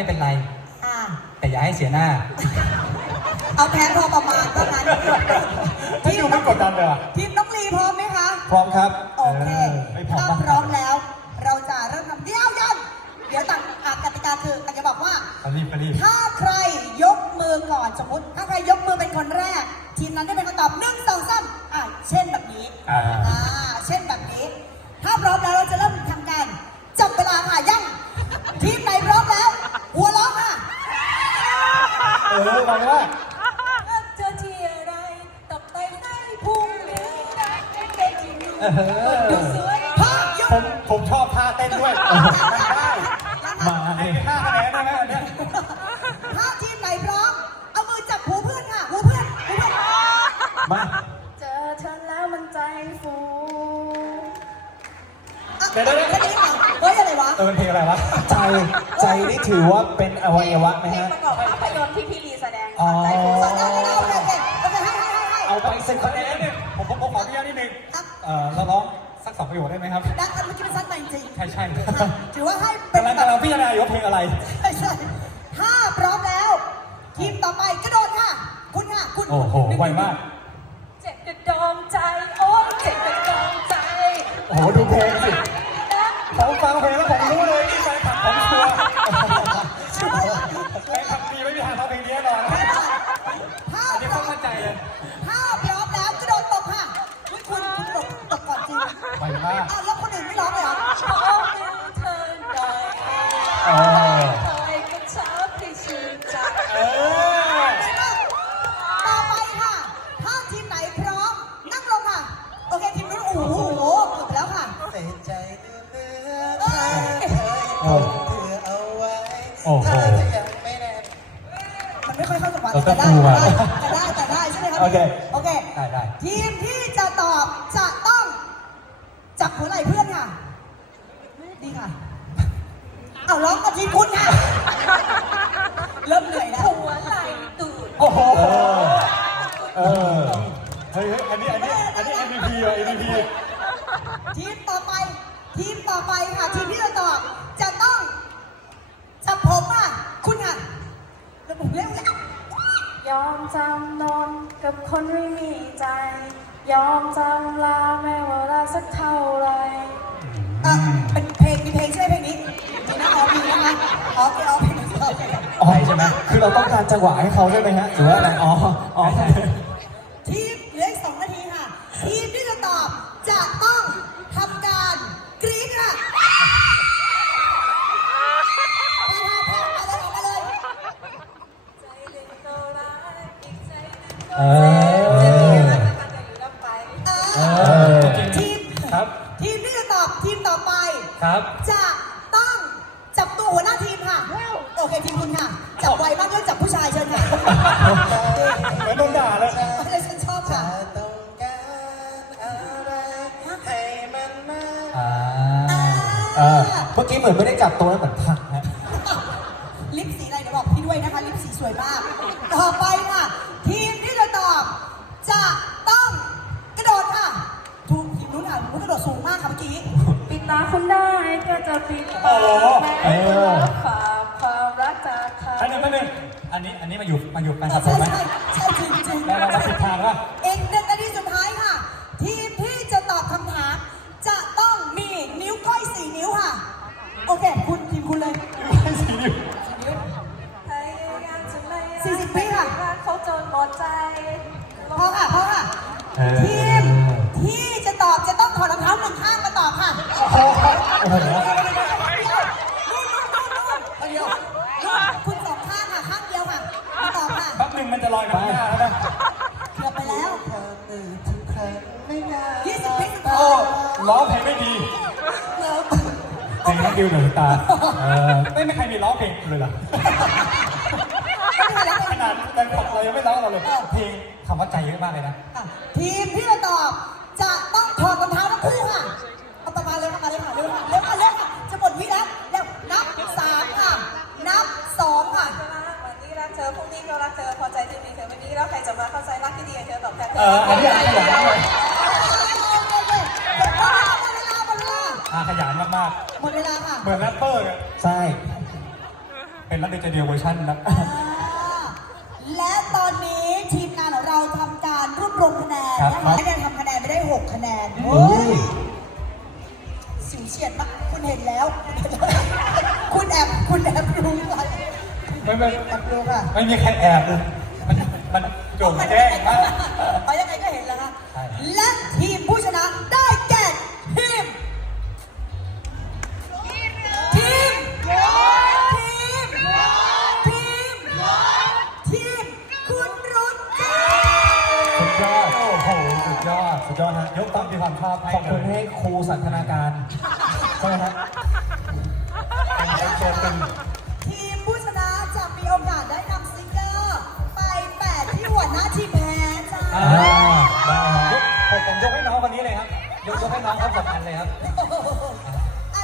ไม่เป็นไร แต่อย่าให้เสียหน้า เอาแพนพอประมาณเท่านั้นที่อยู่ไกดดันเลยทีมต้องรีพร้อมไหมคะ พร้อมครับ โอเคถ้าพร้อมแล้ว เราจะเริ่มทำเดี๋ยวยัน เดี๋ยวต่างหากกติกาคือกันจะบอกว่ารีบรีบถ้าใครยกมือก่อน สมมติถ้าใครยกมือเป็นคนแรก ทีมนั้นได้เป็นฟังว่าจอที่อะไรตบไตไห้พุงหรือไงเป็นจริงผมผมชอบท่าเต้นด้วย มาเลยทแหนได้ไหมท่าทีไหนร้อมเอามือจับหูเพื่อนคะหูเพื่อนหูเพื่อนมาเจอเธอแล้วมันใจฟูเดี๋ยวเดี๋ยวเออเพลงอะไรวะใจใจนี่ถือว่าเป็นอวัยวะไหมฮะเพลงประกอบภาพยนตร์ที่พี่ลีเอาไปสิคะแนนเนี่ยผมผมขออนุญาตนิดนึงครับเอ่อราร้องสักสองประโยคได้ไหมครับดักเมื่อกี้เป็นสักหนจริงใช่ใช่ถือว่าให้เป็นแต่เราพี่จารณาอยกเพลงอะไร ใช่ใช่ถ้าพร้อมแล้วทีมต่อไปกระโดดค่ะคุณค่ะคุณ โอ้โหไวมาก เจ็บกระดองใจโอ้เจ็บกระดองใจ โอ้โหดูเพลงสิเขาฟังเพลงแล้วผมรู้เลเอาไว้โอ้โหมันไม่ค่อยเข้าจังหวะแต่ได้แต่ได้โอเคโอเคได้ได้ทีมที่จะตอบ จะต้อง จับหัวไหล่เพื่อนค่ะดีค่ะเอาร้องกับทีมคุณค่ะเริ่มเหนื่อยแล้วหัวไหล่ตื่นโอ้โหเออเฮ้ยอันนี้อันนี้อันนี้ MVP อ่ะ MVP ทีมต่อไปทีมต่อไปค่ะทีมที่จะตอบจะยอมจำนนกับคนไม่มีใจ ยอมจำลาแม้ว่าลาสักเท่าไรอ่ะเป็นเพลงมีเพลงใช่ไหมเพลงนี้มีนะอ๋อมีนะคะอ๋อเพลงอ๋อเพลงอ๋อใช่ไหมคือเราต้องการจังหวะให้เขาใช่ไหมฮะหรือว่าอะไรอ๋ออ๋อะตอบทีมต่อไปครับ จะต้องจับตัวหัวหน้าทีมค่ะ โอเคทีมคุณค่ะ จับไวมากเลยจับผู้ชายเชิญค่ะไม่โดนด่าแล้วเมื่อกี้เหมือนไม่ได้จับตัวแล้เหมือนพักนะลิปสีอะไรเดบอกพี่ด้วยนะคะลิปสีสวยมาก ต่อไปค่ะสูงมากครับเมื่อกี้ปิดตาคุณได้เพ่จะปิดตาแม่ความความรักจากใครอันนี้อันนี้ อันนี้มาอยู่มาอยู่แฟนคลับผมไหมใช่จริงจริงแล้วเราปิดทางว่าอีนึ่งคุณสองข้าค่ะ ข้างเดียวค่ะต่อค่ะแป๊บนึงมันจะลอยไปเกือไปแล้วเธอมือทุ้่ล้อเพลงไม่ดีเพลงเดียหนตาไม่ไม่ใครมีล้อเพลงเลยหรอ ขนาดแฟนคลับเรายังไม่ร้องเราเลยเพลงคำว่าใจเยอะมากเลยนะทีมที่จะตอบหมดเวลาค่ะ เหมือนแรปเปอร์ใช่ เป็นรัตเจเดียวเวอร์ชันนะและตอนนี้ทีมงานของเราทำการรวบรวมคะแนนและคะแนนทำคะแนนไปได้6คะแนนโอ้ยสิวเฉียดมากคุณเห็นแล้ว คุณแอบ คุณแอบรู้ไปไม่ไม่แอบดไม่มีใครแอบเลยมันโจมแจ้งยอดสุดยอดนะยกตั้งมีความชอบขอบคุณให้ครูสันทนาการใช่ไหมฮะทีมผูชนจะมีโอกาสได้นำซิงเกอรไป แปด ที่หัวหน้าทีแพ้จ้าผมผมยกให้น้องคนนี้เลยครับยกยกให้น้องครับสำคัญเลยครับ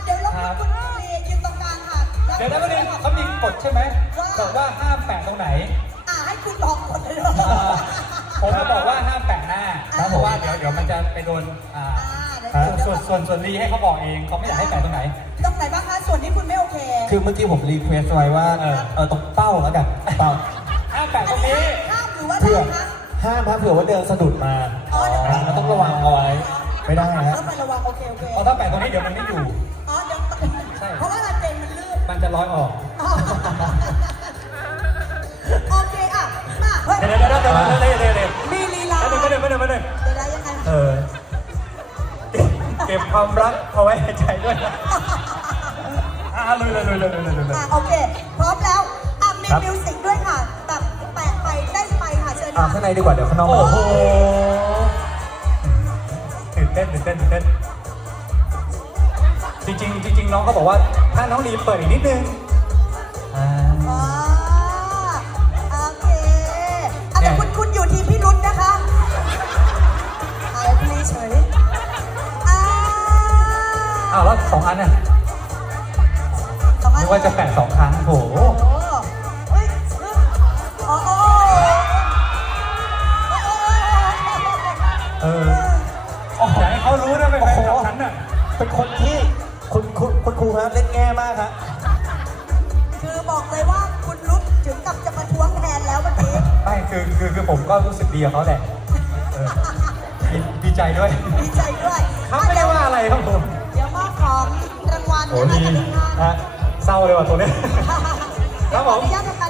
เดี๋ยวเราคุณเลยืนตรงกลางค่ะ เดี๋ยวแล้วเนี่เขามีกฎใช่ไหมบอกว่าห้ามแปะตรงไหนอ่าให้คุณบอกหมดเลยผมจะบอกว่าห้ามแปะับผมเดี๋ยวเดี๋ยวมันจะไปโดนส่วนส่วนส่วนรีให้เขาบอกเองเขาไม่อยากให้แปลตรงไหนตรงไหนบ้างคะส่วนที่คุณไม่โอเค คือเมื่อกี้ผมรีเควสไว้ว่าเออตกเต้าแล้วกันเต้าห้ามแปลตรงนี้ห้ามหรือว่าเผื่อห้ามครับเผื่อว่าเดินสะดุดมาอ๋อเราต้องระวังเอาไว้ ไม่ได้ฮะต้องระวังโอเคโอเคเพรถ้าแปะตรงนี้เดี๋ยวมันไม่อยู่ อ๋อเดี๋ยวใช่ เพราะว่าลายเจนมันลื่นมันจะลอยออก โอเคอ่ะ มาเดี๋ยวเดี๋ยวเดี๋ยวเดี๋ยวเดี๋ยวเดี๋ยวความรักเอาไว้ใจด้วยอะลุยเลยลุยเลยลุยเลยโอเค พร้อมแล้วอ่ะมีมิวสิกด้วยค่ะแบบแปะไปได้ไปค่ะ เชิญค่ะ ข้างในดีกว่าเดี๋ยวข้างนอก โอ้โห เต้นเต้นตืนเต้นตื่นเต้นจริงจริงน้องก็บอกว่าถ้าน้องดีเปิดอีกนิดนึงอ่าคันอ่ะไม่ว่าจะแปดสองครั้งโอ้เป็นคนที่ คุณครูครเล่นแง่มากครคือบอกเลยว่าคุณลุกถึงกับจะมาทวงแทนแล้วเมื่อกี้ ไม่คือคือผมก็รู้สึกดีกับเขาแหละดีใจด้วย ดีใจด้วยเขาไม่ได้ว่าอะไรครับผมรางวัลนะคะสาวเลยว่ะตัวเนี้ยครับผม